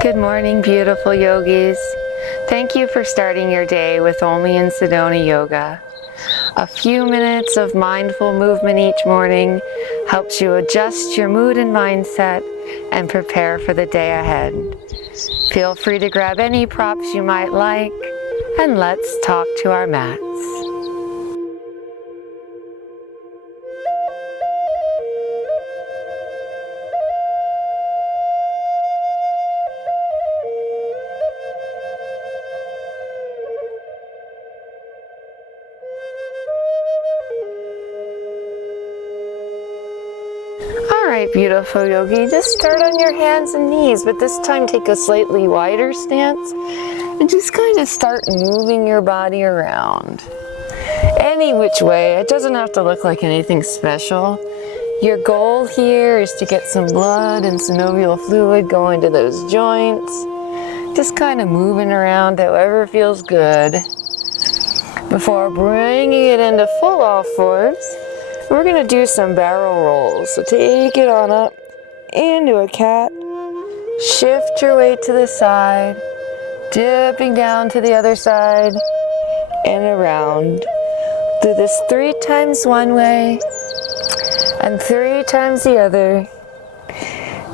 Good morning, beautiful yogis. Thank you for starting your day with only In Sedona Yoga. A few minutes of mindful movement each morning helps you adjust your mood and mindset and prepare for the day ahead. Feel free to grab any props you might like, and let's talk to our mats. Alright, beautiful yogi, just start on your hands and knees, but this time take a slightly wider stance and just kind of start moving your body around. Any which way, it doesn't have to look like anything special. Your goal here is to get some blood and synovial fluid going to those joints. Just kind of moving around however feels good. Before bringing it into full all fours, we're going to do some barrel rolls. So take it on up into a cat. Shift your weight to the side, dipping down to the other side and around. Do this 3 times one way and 3 times the other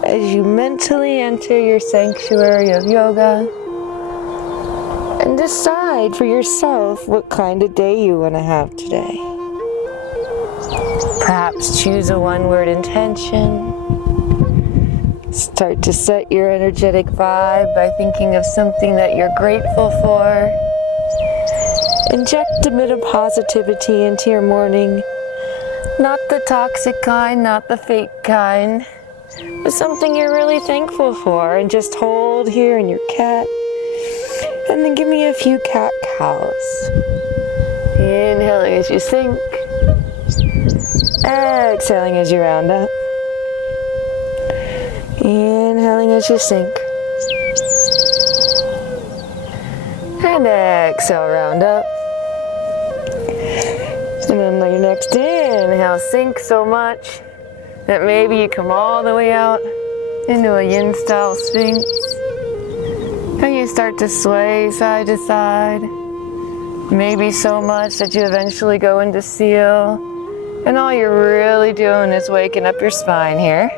as you mentally enter your sanctuary of yoga and decide for yourself what kind of day you want to have today. Perhaps choose a one-word intention. Start to set your energetic vibe by thinking of something that you're grateful for. Inject a bit of positivity into your morning. Not the toxic kind, not the fake kind, but something you're really thankful for. And just hold here in your cat. And then give me a few cat cows. Inhaling as you sink. Exhaling as you round up. Inhaling as you sink. And exhale, round up. And then on your next inhale, sink so much that maybe you come all the way out into a yin style sphinx. And you start to sway side to side. Maybe so much that you eventually go into seal. And all you're really doing is waking up your spine here.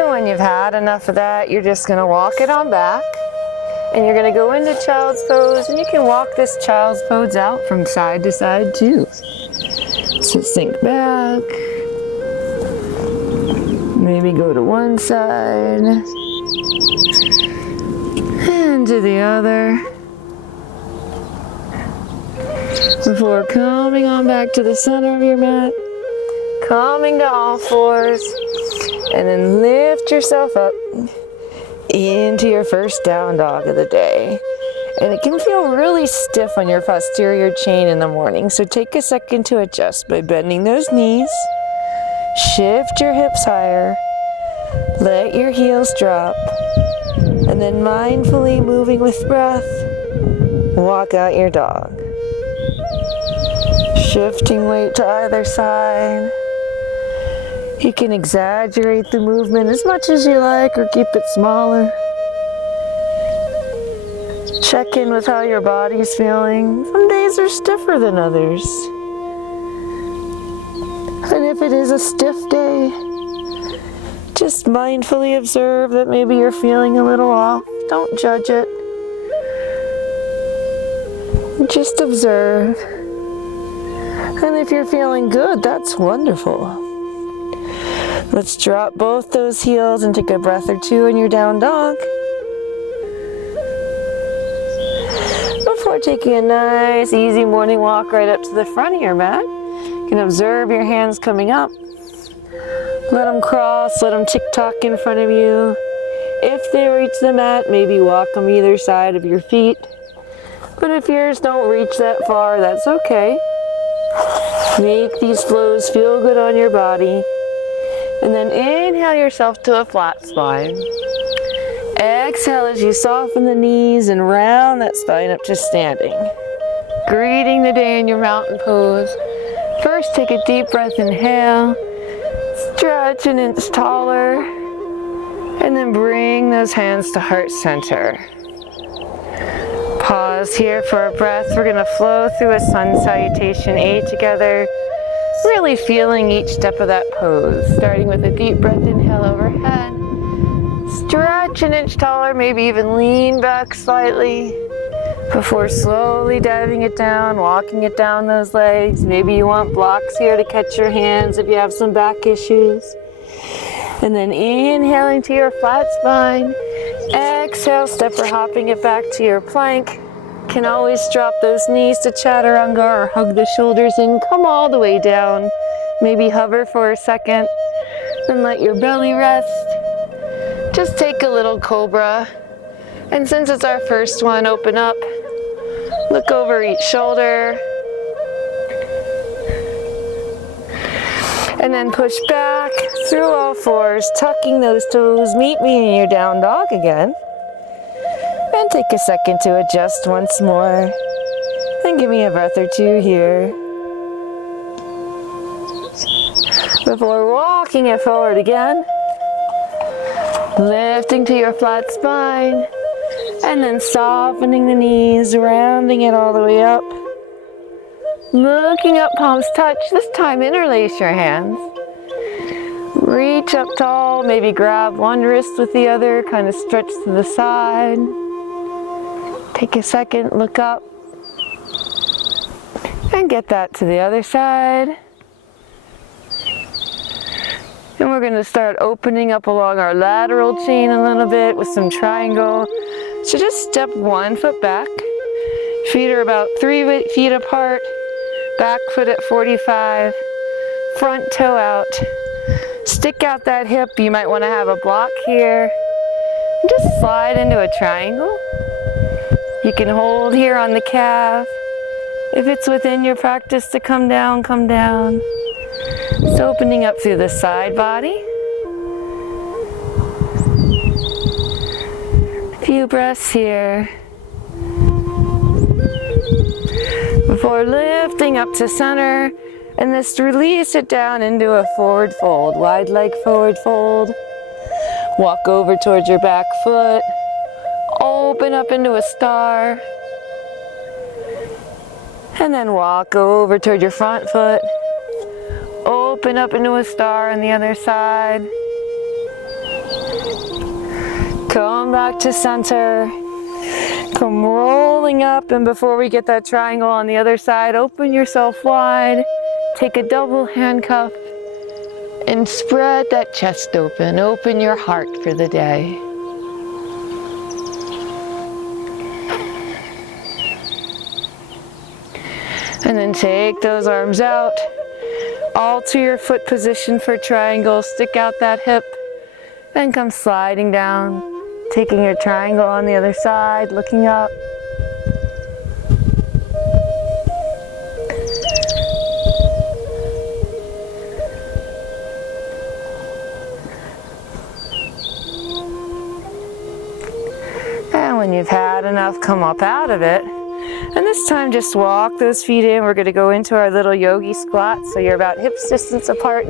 And when you've had enough of that, you're just going to walk it on back. And you're going to go into child's pose. And you can walk this child's pose out from side to side too. So sink back. Maybe go to one side. And to the other. Before coming on back to the center of your mat, coming to all fours, and then lift yourself up into your first down dog of the day. And it can feel really stiff on your posterior chain in the morning, so take a second to adjust by bending those knees, shift your hips higher, let your heels drop, and then mindfully moving with breath, walk out your dog. Shifting weight to either side. You can exaggerate the movement as much as you like or keep it smaller. Check in with how your body's feeling. Some days are stiffer than others. And if it is a stiff day, just mindfully observe that maybe you're feeling a little off. Don't judge it. Just observe. And if you're feeling good, that's wonderful. Let's drop both those heels and take a breath or two in your down dog. Before taking a nice, easy morning walk right up to the front of your mat, you can observe your hands coming up. Let them cross, let them tick-tock in front of you. If they reach the mat, maybe walk them either side of your feet. But if yours don't reach that far, that's okay. Make these flows feel good on your body. And then inhale yourself to a flat spine. Exhale as you soften the knees and round that spine up to standing. Greeting the day in your mountain pose. First, take a deep breath, inhale. Stretch an inch taller. And then bring those hands to heart center. Pause here for a breath. We're going to flow through a sun salutation A together, really feeling each step of that pose, starting with a deep breath, inhale overhead. Stretch an inch taller, maybe even lean back slightly before slowly diving it down, walking it down those legs. Maybe you want blocks here to catch your hands if you have some back issues. And then inhaling to your flat spine. Exhale, stepper hopping it back to your plank. Can always drop those knees to chaturanga or hug the shoulders in. Come all the way down. Maybe hover for a second. Then let your belly rest. Just take a little cobra. And since it's our first one, open up. Look over each shoulder. And then push back through all fours, tucking those toes. Meet me in your down dog again. And take a second to adjust once more. And give me a breath or two here. Before walking it forward again. Lifting to your flat spine. And then softening the knees, rounding it all the way up. Looking up, palms touch. This time interlace your hands. Reach up tall, maybe grab one wrist with the other, kind of stretch to the side. Take a second, look up. And get that to the other side. And we're going to start opening up along our lateral chain a little bit with some triangle. So just step 1 foot back. Feet are about 3 feet apart. Back foot at 45. Front toe out. Stick out that hip. You might want to have a block here. And just slide into a triangle. You can hold here on the calf. If it's within your practice to come down, come down. Just opening up through the side body. A few breaths here. Before lifting up to center, and just release it down into a forward fold. Wide leg forward fold. Walk over towards your back foot. Open up into a star. And then walk over toward your front foot. Open up into a star on the other side. Come back to center. Come rolling up, and before we get that triangle on the other side, open yourself wide. Take a double handcuff and spread that chest open. Open your heart for the day. And then take those arms out. Alter your foot position for triangle. Stick out that hip. And come sliding down. Taking your triangle on the other side, looking up. And when you've had enough, come up out of it. And this time just walk those feet in. We're going to go into our little yogi squat. So you're about hips distance apart.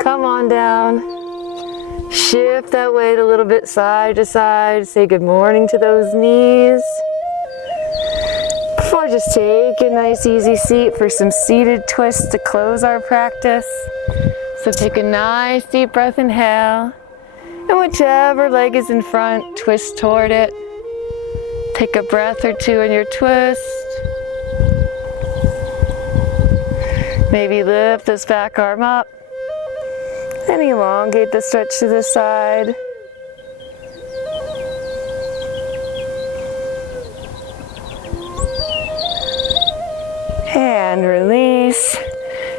Come on down. Shift that weight a little bit side to side. Say good morning to those knees. Before, just take a nice easy seat for some seated twists to close our practice. So take a nice deep breath, inhale. And whichever leg is in front, twist toward it. Take a breath or two in your twist. Maybe lift this back arm up. And elongate the stretch to the side. And release.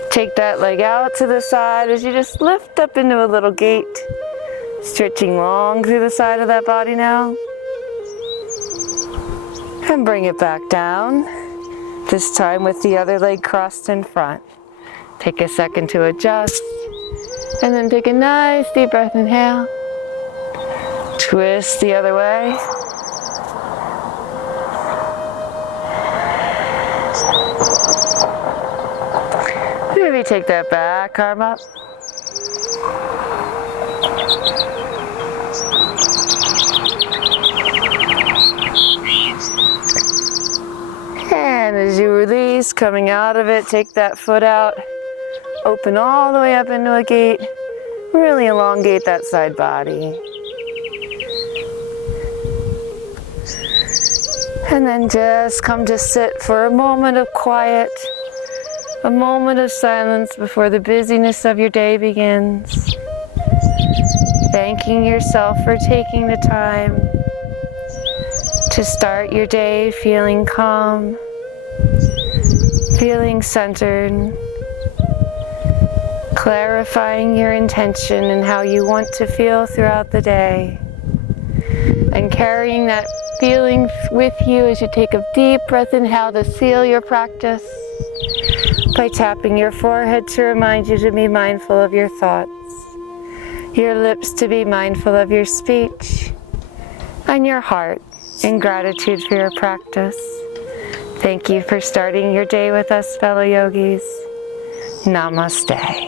Take that leg out to the side as you just lift up into a little gate. Stretching long through the side of that body now. And bring it back down. This time with the other leg crossed in front. Take a second to adjust. And then take a nice deep breath, inhale. Twist the other way. Maybe take that back arm up. And as you release, coming out of it, take that foot out, open all the way up into a gate, really elongate that side body. And then just come to sit for a moment of quiet, a moment of silence before the busyness of your day begins. Thanking yourself for taking the time to start your day feeling calm, feeling centered, clarifying your intention and how you want to feel throughout the day, and carrying that feeling with you as you take a deep breath in, how to seal your practice by tapping your forehead to remind you to be mindful of your thoughts, your lips to be mindful of your speech, and your heart in gratitude for your practice. Thank you for starting your day with us, fellow yogis. Namaste.